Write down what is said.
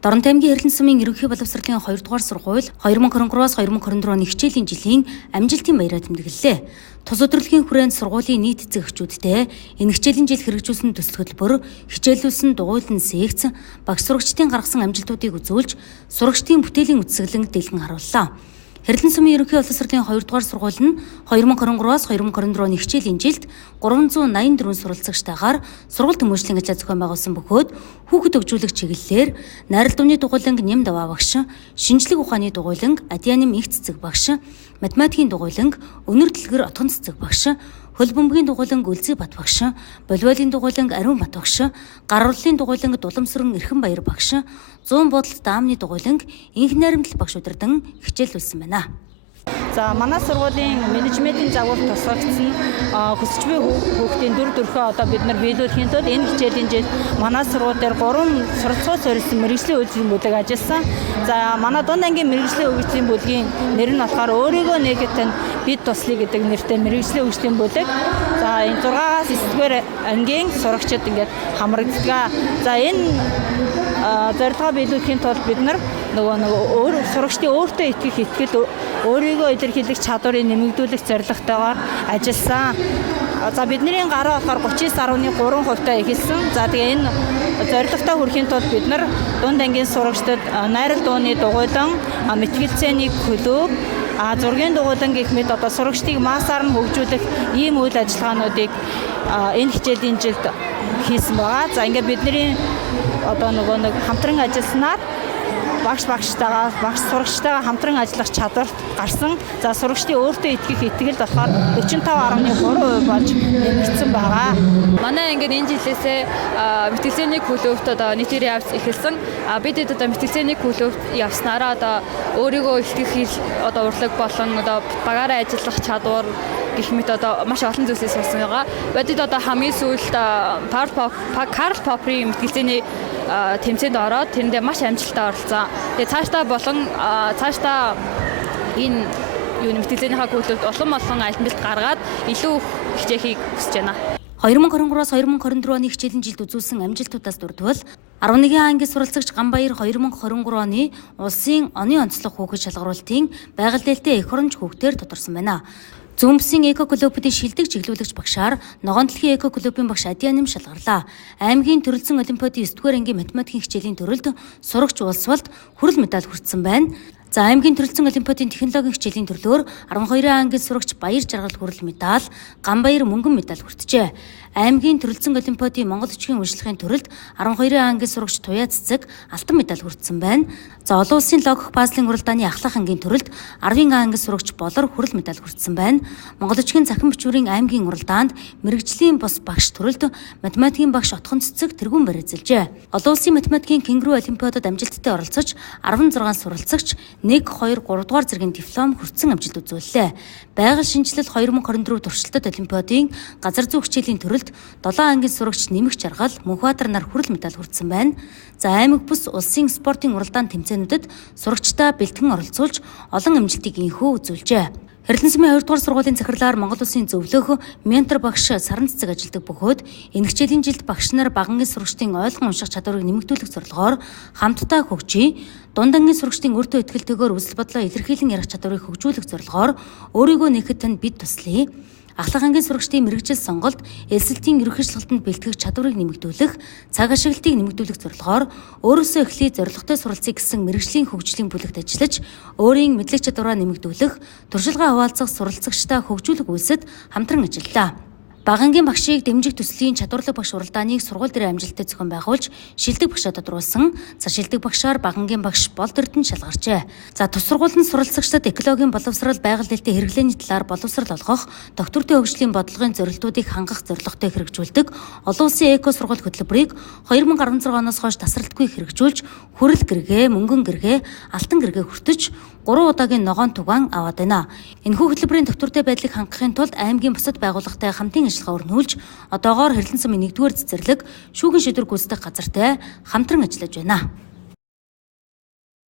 Доронтой аймгийн Эрдэнэ сумын ерөнхий боловсролын 2 дугаар сургууль 2023-аас 2024 оны хичээлийн жилийн амжилтын баяраар тэмдэглэлээ. Тус удирдлагын хүрээнд сургуулийн нийт эцэг эхчүүдтэй энэ хичээлийн жил хэрэгжүүлсэн төсөл хөтөлбөр, хичээлүүлсэн дугуйлан секц, багш сурагчдын гаргасан амжилтуудыг үзүүлж, сурагчдын бүтээлийн үтсгэлэн дэлгэн харууллаа. Эрдэнэ сумын ерөнхий боловсролын 2 дугаар сургууль нь 2023-аас 2024 оны хичээлийн жилд 384 суралцагчтайгаар сургалт хүмүүжлийн ажил зохион байгуулсан бөгөөд хүүхэд хөгжүүлэх чиглэлээр найрал думны дугуйланг Нэм даваа багш, шинжлэх ухааны дугуйланг Адианим их цэцэг багш, математикийн дугуйланг Өнөр дэлгэр отгон цэцэг багш, хөл бөмбөгийн дугуйланг Үлзий бат багш, волейболын дугуйланг Ариун бат багш, гар урлалын дугуйланг Дуламсран Эрхэн баяр багш, 100 буудалт даамны дугуйланг Инх найрамдал багш удирдан хичээлүүлсэн байна. За манай сургуулийн менежментийн загвар тусгагдсан хүсэж буй хүүхдийн дүр төрхөө одоо бид нар биелүүлэхийн тулд энэ хичээлийн жил манай сургууль дээр 3 суралцгуу зориулсан мэргэжлийн үйлчилгээний бүлэг ажилласан. За манай дунд ангийн мэргэжлийн үйлчилгээний бүлгийн нэр нь болохоор өөрийгөө нэгэт нь бид туслая гэдэг нэртэй мэргэжлийн үйлчилгээний бүлэг. За энэ 6-аас 9-р ангийн сурагчид ингээд хамрагддаг. За энэ зорилгоо биелүүлэхийн тулд бид нар өөр сурагчдын өөртөө итгэх итгэл өөрийгөө илэрхийлэх чадварыг нэмэгдүүлэх зорилготойгоор ажилласан. За бидний гараа болохоор 39.3% ихэлсэн. За тэгээ энэ зорилготой хүрэхийн тулд бид нар дунд ангийн сурагчдад найрал дууны дугуйлан, мэтгэлцээний клуб, зургийн дугуйлан гэх мэт одоо сурагчдыг массаар нь хөгжүүлэх ийм үйл ажиллагаануудыг энэ хичээлийн жилд хийсэн байгаа. За ингээд бидний одоо нэг хамтран ажилласнаар багш сурагчтайгаа хамтран ажиллах чадварт гарсан. За сурагчдын өөртөө итгэх итгэл болохоор 45.3% болж нэмэгдсэн байгаа. Манай ингээд энэ жилээсээ мэтгэлцээний клубт одоо нийтээр явж эхэлсэн. Бид одоо мэтгэлцээний клубт явснараа одоо өөрийгөө итгэх одоо урлаг болон одоо багаараа ажиллах чадвар гэх мэт одоо маш олон зүйлсээс сурсан байгаа. Бодит одоо хамгийн сүүлд Карл Попперийн мэтгэлцээний тэмцээнд ороод тэрэндээ маш амжилттай оролцсон. Тэгээ цаашдаа энэ мэтгэлцээнийхээ клубт олон альбомт гаргаад илүү хичээхийг хүсэж байна. 2023-аас 2024 оны хичээлийн жилд үзүүлсэн амжилтуудаас дурдвал 11 ангийн суралцагч Ганбаяр 2023 оны улсын оны онцлог хүүхэд шалгаруулалтын байгаль дээлтэй эх оронч хүүхдээр тодорсон байна. Зүүнбэсийн эко клубын шилдэг чиглүүлэгч багшаар Ногоон дэлхийн эко клубын багш Адианим шалгарлаа. Аймгийн төрөлцөн олимпиадын 9-р ангийн математикийн хичээлийн төрөлд сурагч улс болд хүрэл медаль хүртсэн байна. За аймгийн төрөлцөн олимпиадын технологийн хичээлийн төрлөөр 12 ангийн сурагч Баяр жаргал хүрэл медаль, Ганбаяр мөнгөн медаль хүртжээ. Аймгийн төрөлцөн олимпиадын Монгол бичгийн уншлагын төрөлд 12 ангийн сурагч Туяа цэцэг алтан медаль хүртсэн байна. За олон улсын логик пазлын уралдааны ахлах ангийн төрөлд 10 ангийн сурагч Болор хүрэл медаль хүртсэн байна. Монгол бичгийн захин бичвэрийн аймгийн уралдаанд мэрэгжлийн бус багш төрөлд математикийн багш Отхон цэцэг тэргүүн барьцэлжээ. Олон улсын математикийн кенгуру олимпиадад амжилттай оролцож 16 суралцагч 1, 2, 3 дугаар зэргийн диплом хүртсэн амжилт үзүүллээ. Байгаль шинжилэл 2024 туршилтад олимпиадын газар зүйн хичээлийн төрөлд 7 ангийн сурагч Нэмэх жаргал, Мөнхбаатар нар хүрэл медаль хүртсэн байна. За аймаг бус улсын спортын уралдаан тэмцээнүүдэд сурагчдаа бэлтгэн оролцуулж олон амжилтыг инхүү үзүүлжээ. Эрдэнэ сумын 2 дугаар сургуулийн захирлаар Монгол Улсын зөвлөх ментор багш Саран цэцэг ажилладаг бөгөөд энэ хичээлийн жилд багш нар багангийн сурагчдын ойлгон унших чадварыг нэмэгдүүлэх зорилгоор хамтдаа хөгжиж, дунд ангийн сурагчдын өөртөө итгэлтэйгээр үзэл бодлоо илэрхийлэн ярих чадварыг хөгжүүлэх зорилгоор өөрийгөө нэхэд нь бид туслая. Ахлах ангийн сурагчдын мэргэжил сонголт, элсэлтийн ерөнхий шалгалтанд бэлтгэх чадварыг нэмэгдүүлэх, цаг ашиглалтыг нэмэгдүүлэх зорилгоор өөрөөсөө эхлээд зорилготой суралцъя гэсэн мэргэжлийн хөгжлийн бүлэгт ажиллаж, өөрийн мэдлэг чадвараа нэмэгдүүлэх, туршилгаа хуваалцах суралцагчдаа хөгжүүлэх үйлсэд хамтран ажиллалаа. Багангийн багшийг дэмжих төслийн чадварлаг багш уралдааныг сургууль дээр амжилттай зохион байгуулж, шилдэг багшаа тодруулсан. За шилдэг багшаар багангийн багш Болд Эрдэнэ шалгарчээ. За тус сургуулийн суралцагчдад экологийн боловсрал байгаль дэлхийн хэрэглээний талаар боловсрал олгох, доктортой хөгжлийн бодлогын зорилтуудыг хангах зорилготой хэрэгжүүлдэг олон улсын эко сургууль хөтөлбөрийг 2016 оноос хойш тасралтгүй хэрэгжүүлж, хүрэл гэргээ, мөнгөн гэргээ, алтан гэргээ хүртэж 3 удаагийн ногоон тугаан аваад байна. Энэхүү хөтөлбөрийн доктортой байдлыг хангахын тулд аймгийн бусад байгууллагатай хамтын ажиллагаа өрнүүлж, одоогоор Эрдэнэ сумын 1-р цэцэрлэг шүүгэн шийдвэр гүйцэтгэх газартай хамтран ажиллаж байна.